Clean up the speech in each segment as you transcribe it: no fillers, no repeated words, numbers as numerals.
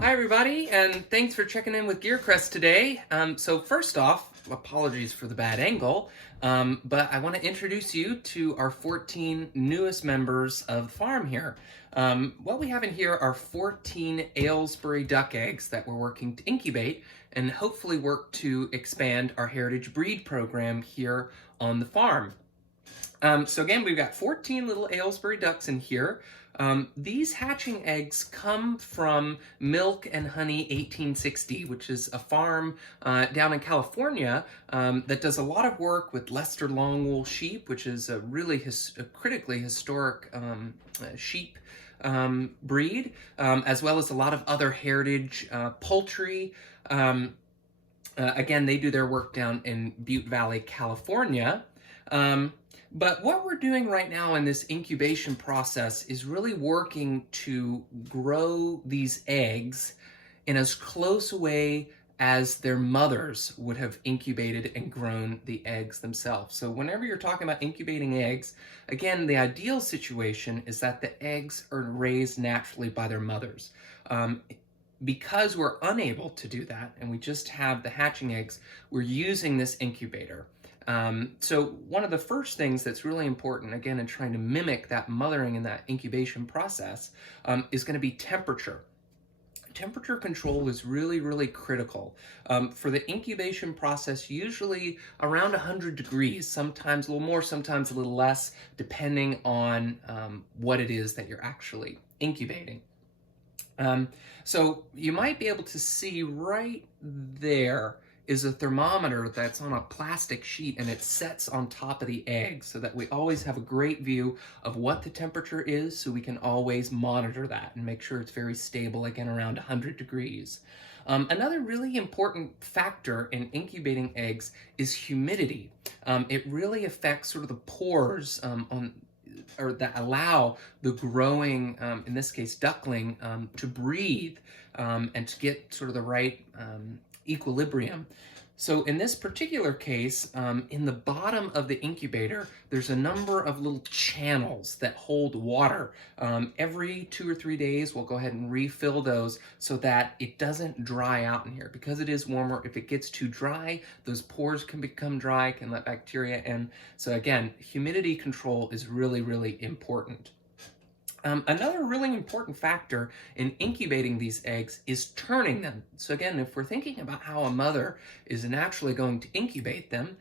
Hi everybody, and thanks for checking in with GeerCrest today. So first off, apologies for the bad angle, but I want to introduce you to our 14 newest members of the farm here. What we have in here are 14 Aylesbury duck eggs that we're working to incubate and hopefully work to expand our heritage breed program here on the farm. So again, we've got 14 little Aylesbury ducks in here. These hatching eggs come from Milk and Honey 1860, which is a farm down in California that does a lot of work with Leicester longwool sheep, which is a really critically historic sheep breed, as well as a lot of other heritage poultry. Again, they do their work down in Butte Valley, California. But what we're doing right now in this incubation process is really working to grow these eggs in as close a way as their mothers would have incubated and grown the eggs themselves. So whenever you're talking about incubating eggs, again, the ideal situation is that the eggs are raised naturally by their mothers. Because we're unable to do that and we just have the hatching eggs, we're using this incubator. So one of the first things that's really important, again, in trying to mimic that mothering and that incubation process, is going to be temperature. Temperature control is really, really critical. For the incubation process, usually around 100 degrees, sometimes a little more, sometimes a little less, depending on what it is that you're actually incubating. So you might be able to see right there is a thermometer that's on a plastic sheet and it sets on top of the egg so that we always have a great view of what the temperature is so we can always monitor that and make sure it's very stable, again, around 100 degrees. Another really important factor in incubating eggs is humidity. It really affects sort of the pores or that allow the growing, in this case, duckling, to breathe and to get sort of the right equilibrium. So in this particular case, in the bottom of the incubator, there's a number of little channels that hold water. Every 2 or 3 days, we'll go ahead and refill those so that it doesn't dry out in here. Because it is warmer, if it gets too dry, those pores can become dry, can let bacteria in. So again, humidity control is really, really important. Another really important factor in incubating these eggs is turning them. So again, if we're thinking about how a mother is naturally going to incubate them,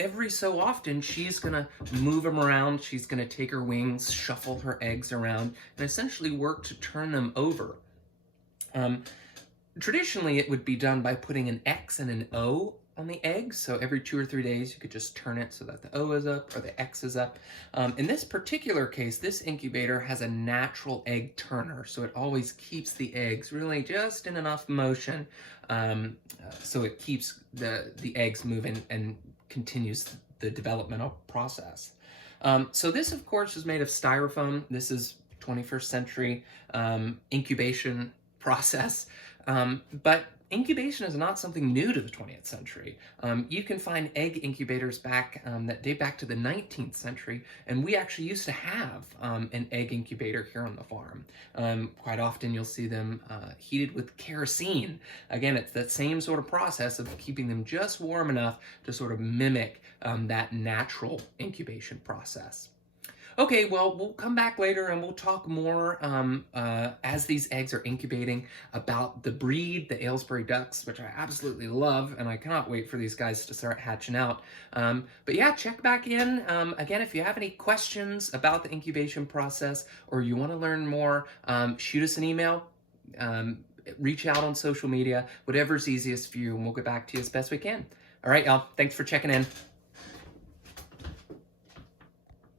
every so often she's going to move them around, she's going to take her wings, shuffle her eggs around, and essentially work to turn them over. Traditionally, it would be done by putting an X and an O on the egg. So every 2 or 3 days, you could just turn it so that the O is up or the X is up. In this particular case, this incubator has a natural egg turner. So it always keeps the eggs really just in enough motion so it keeps the eggs moving and continues the developmental process. So this, of course, is made of styrofoam. This is 21st century incubation process. But incubation is not something new to the 20th century. You can find egg incubators back that date back to the 19th century, and we actually used to have an egg incubator here on the farm. Quite often you'll see them heated with kerosene. Again, it's that same sort of process of keeping them just warm enough to sort of mimic that natural incubation process. Okay, well, we'll come back later and we'll talk more as these eggs are incubating about the breed, the Aylesbury ducks, which I absolutely love, and I cannot wait for these guys to start hatching out. But yeah, check back in. Again, if you have any questions about the incubation process or you want to learn more, shoot us an email, reach out on social media, whatever's easiest for you, and we'll get back to you as best we can. All right, y'all, thanks for checking in.